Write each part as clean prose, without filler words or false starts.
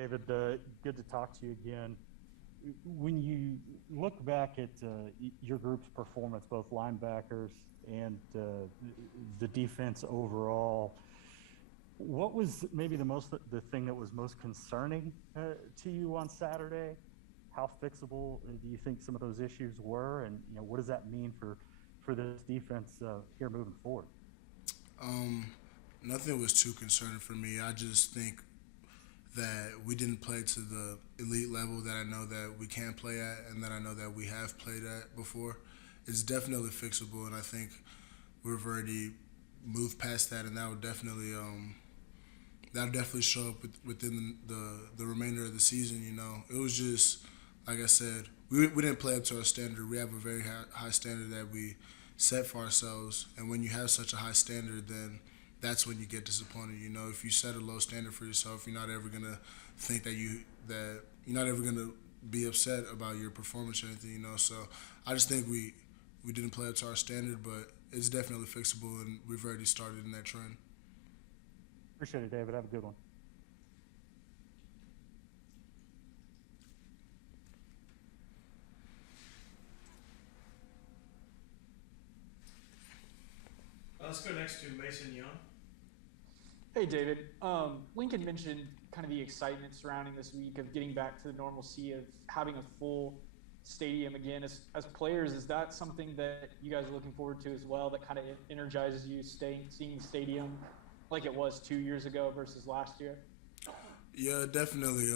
David, good to talk to you again. When you look back at your group's performance, both linebackers and the defense overall, what was maybe the thing that was most concerning to you on Saturday? How fixable do you think some of those issues were, and what does that mean for this defense here moving forward? Um, Nothing was too concerning for me. I just think that we didn't play to the elite level that I know that we can play at and that I know that we have played at before. It's definitely fixable, and I think we've already moved past that, and that'll definitely show up within the remainder of the season. It was just like I said, we didn't play up to our standard. We have a very high standard that we set for ourselves, and when you have such a high standard, then that's when you get disappointed. If you set a low standard for yourself, you're not ever gonna think that you're not ever gonna be upset about your performance or anything. So I just think we didn't play up to our standard, but it's definitely fixable, and we've already started in that trend. Appreciate it, David. Have a good one. Let's go next to Mason Young. Hey, David. Lincoln mentioned kind of the excitement surrounding this week of getting back to the normalcy of having a full stadium again. As players, is that something that you guys are looking forward to as well, that kind of energizes you, seeing the stadium like it was 2 years ago versus last year? Yeah, definitely.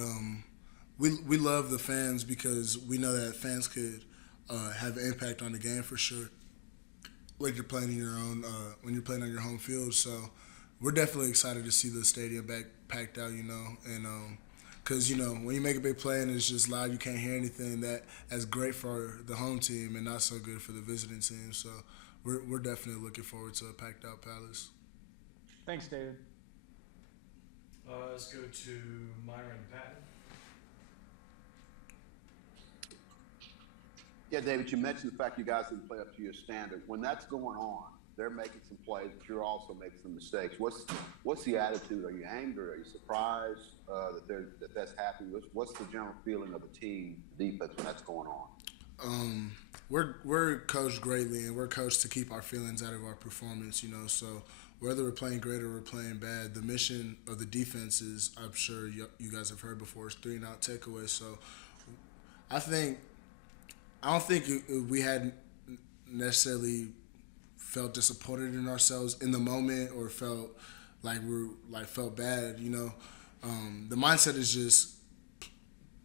We love the fans because we know that fans could have an impact on the game for sure. Like you're playing in your own when you're playing on your home field. So we're definitely excited to see the stadium back packed out. And because when you make a big play and it's just loud, you can't hear anything. That's great for the home team and not so good for the visiting team. So we're definitely looking forward to a packed out Palace. Thanks, David. Let's go to Myron Patton. Yeah, David, you mentioned the fact you guys didn't play up to your standard. When that's going on, they're making some plays, but you're also making some mistakes. What's the attitude? Are you angry? Are you surprised that's happening? What's the general feeling of the team, the defense, when that's going on? We're coached greatly, and we're coached to keep our feelings out of our performance. So whether we're playing great or we're playing bad, the mission of the defense is, I'm sure you guys have heard before, is 3-and-out takeaways. So I don't think we had necessarily felt disappointed in ourselves in the moment or felt felt bad. The mindset is just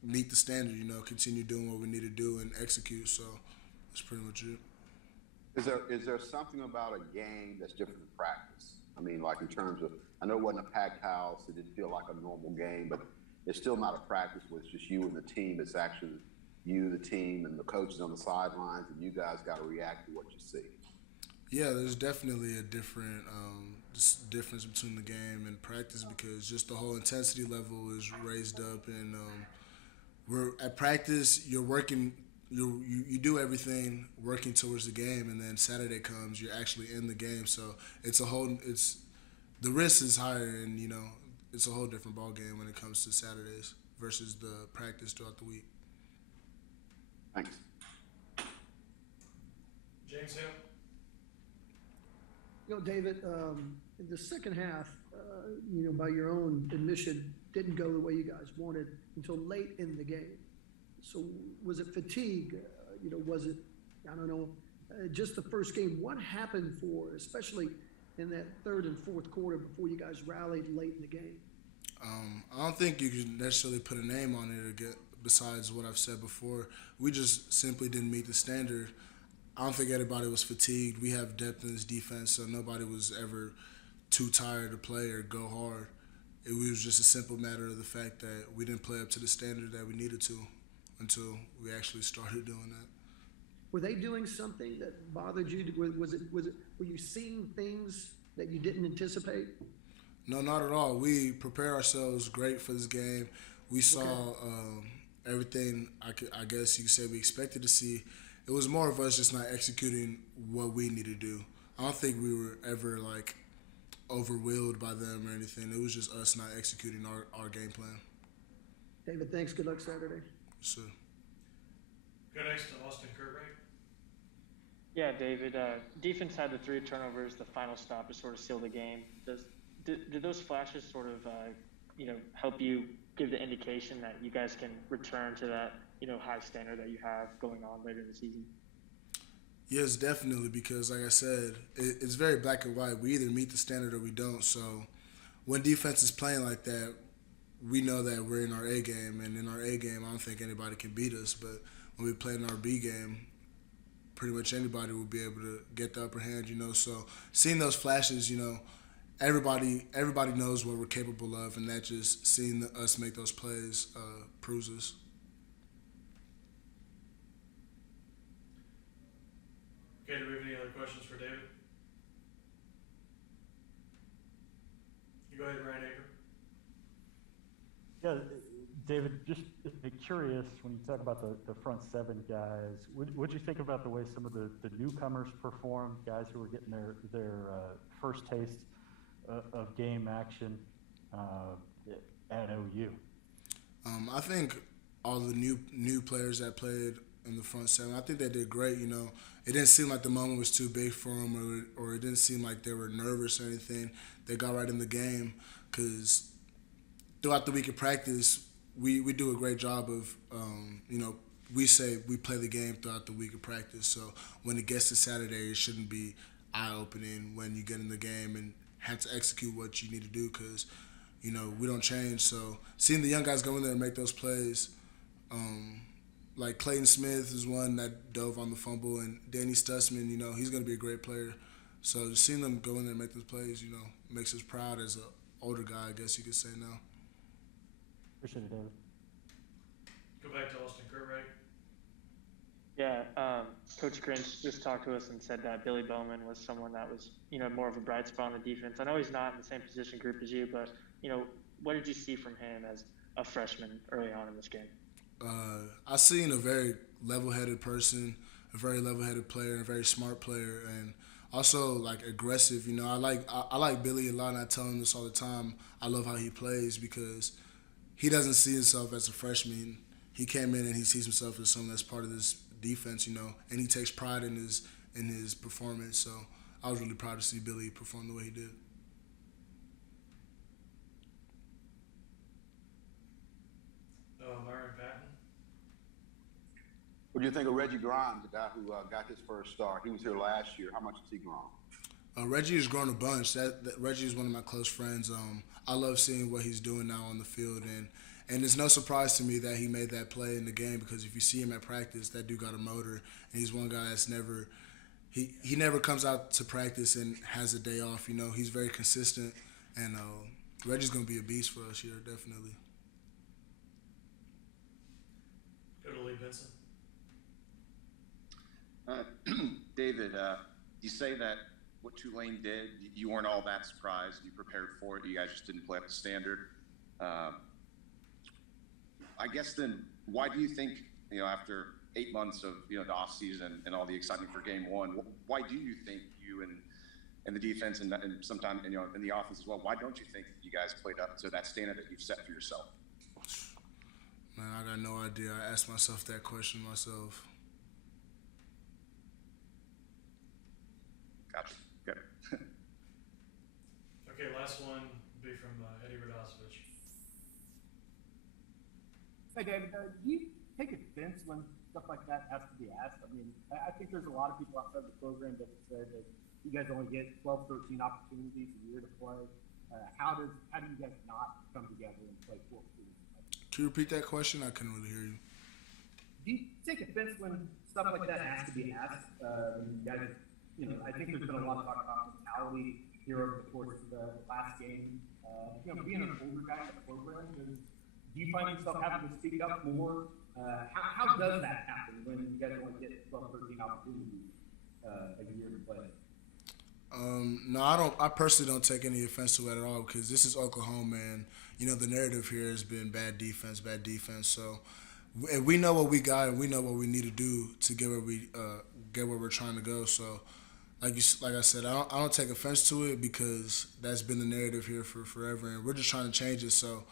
meet the standard. Continue doing what we need to do and execute. So that's pretty much it. Is there something about a game that's different from practice? I mean, like in terms of, I know it wasn't a packed house, it didn't feel like a normal game, but it's still not a practice where it's just you and the team. It's actually you, the team, and the coaches on the sidelines, and you guys got to react to what you see. Yeah, there's definitely a difference between the game and practice because just the whole intensity level is raised up, and we're at practice. You're working. You do everything working towards the game, and then Saturday comes, you're actually in the game. So the risk is higher, and it's a whole different ball game when it comes to Saturdays versus the practice throughout the week. Thanks. James Hill. David, in the second half, by your own admission, didn't go the way you guys wanted until late in the game. So was it fatigue? Was it, I don't know, just the first game? What happened especially in that third and fourth quarter before you guys rallied late in the game? I don't think you can necessarily put a name on it besides what I've said before. We just simply didn't meet the standard. I don't think anybody was fatigued. We have depth in this defense, so nobody was ever too tired to play or go hard. It was just a simple matter of the fact that we didn't play up to the standard that we needed to until we actually started doing that. Were they doing something that bothered you? Were you seeing things that you didn't anticipate? No, not at all. We prepare ourselves great for this game. We saw everything I guess you could say we expected to see. It was more of us just not executing what we needed to do. I don't think we were ever overwhelmed by them or anything. It was just us not executing our game plan. David, thanks. Good luck Saturday. So, Go next to Austin Curtright. Yeah, David. Defense had the 3 turnovers, the final stop to sort of seal the game. Do those flashes sort of help you give the indication that you guys can return to that high standard that you have going on later in the season? yes, definitely, because like I said, it's very black and white. We either meet the standard or we don't. So when defense is playing like that, we know that we're in our A game, and in our A game, I don't think anybody can beat us. But when we play in our B game, pretty much anybody will be able to get the upper hand. So seeing those flashes, everybody knows what we're capable of, and that just seeing us make those plays proves us. Okay, do we have any other questions for David? You go ahead, Ryan Aker. Yeah, David, just curious, when you talk about the front 7 guys, what'd you think about the way some of the newcomers performed, guys who were getting their first taste of game action at OU? I think all the new players that played in the front 7, I think they did great. It didn't seem like the moment was too big for them, or it didn't seem like they were nervous or anything. They got right in the game because throughout the week of practice, we do a great job of, we say we play the game throughout the week of practice. So when it gets to Saturday, it shouldn't be eye-opening when you get in the game and have to execute what you need to do because, we don't change. So seeing the young guys go in there and make those plays, like Clayton Smith is one that dove on the fumble, and Danny Stutzman, he's going to be a great player. So just seeing them go in there and make those plays, makes us proud as an older guy, I guess you could say now. Appreciate it, David. Go back to Austin Curtright. Yeah, Coach Grinch just talked to us and said that Billy Bowman was someone that was, more of a bright spot on the defense. I know he's not in the same position group as you, but, what did you see from him as a freshman early on in this game? I seen a very level-headed person, a very level-headed player, and a very smart player, and also like aggressive. I like Billy a lot, and I tell him this all the time. I love how he plays because he doesn't see himself as a freshman. He came in and he sees himself as someone that's part of this defense, and he takes pride in his performance. So I was really proud to see Billy perform the way he did. Myron Patton. What do you think of Reggie Grimes, the guy who got his first start? He was here last year. How much has he grown? Reggie has grown a bunch. Reggie is one of my close friends. I love seeing what he's doing now on the field, and it's no surprise to me that he made that play in the game because if you see him at practice, that dude got a motor, and he's one guy that's he never comes out to practice and has a day off. He's very consistent, and Reggie's gonna be a beast for us here, definitely. Go to Lee Benson. David, you say that what Tulane did, you weren't all that surprised. You prepared for it. You guys just didn't play up to standard. I guess then, why do you think, after 8 months of, the off season and all the excitement for game 1, why do you think you and the defense and sometimes, in the offense as well, why don't you think you guys played up to that standard that you've set for yourself? Man, I got no idea. I asked myself that question myself. Gotcha. Good. Okay, last one will be from Eddie Radosevich. Hey, David, do you take offense when stuff like that has to be asked? I mean, I think there's a lot of people outside the program that said that you guys only get 12, 13 opportunities a year to play. How do you guys not come together and play 14? Can you repeat that question? I couldn't really hear you. Do you take offense when stuff like that has to be asked? You guys, I think there's been a lot of talk about mentality here over the course of the last game. Being an older guy in the program, do you find yourself having to speak up more? How does that happen when you guys only get 12, 13 opportunities a year to play? No, I don't. I personally don't take any offense to it at all because this is Oklahoma, and the narrative here has been bad defense. So, and we know what we got, and we know what we need to do to get where we're trying to go. So, like I said, I don't take offense to it because that's been the narrative here for forever, and we're just trying to change it. So,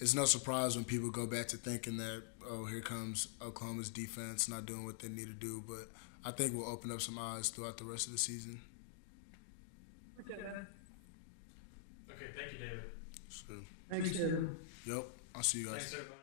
it's no surprise when people go back to thinking that, oh, here comes Oklahoma's defense not doing what they need to do. But I think we'll open up some eyes throughout the rest of the season. Okay, thank you, David. So, Thanks, David. yep, I'll see you guys. Thanks, everybody.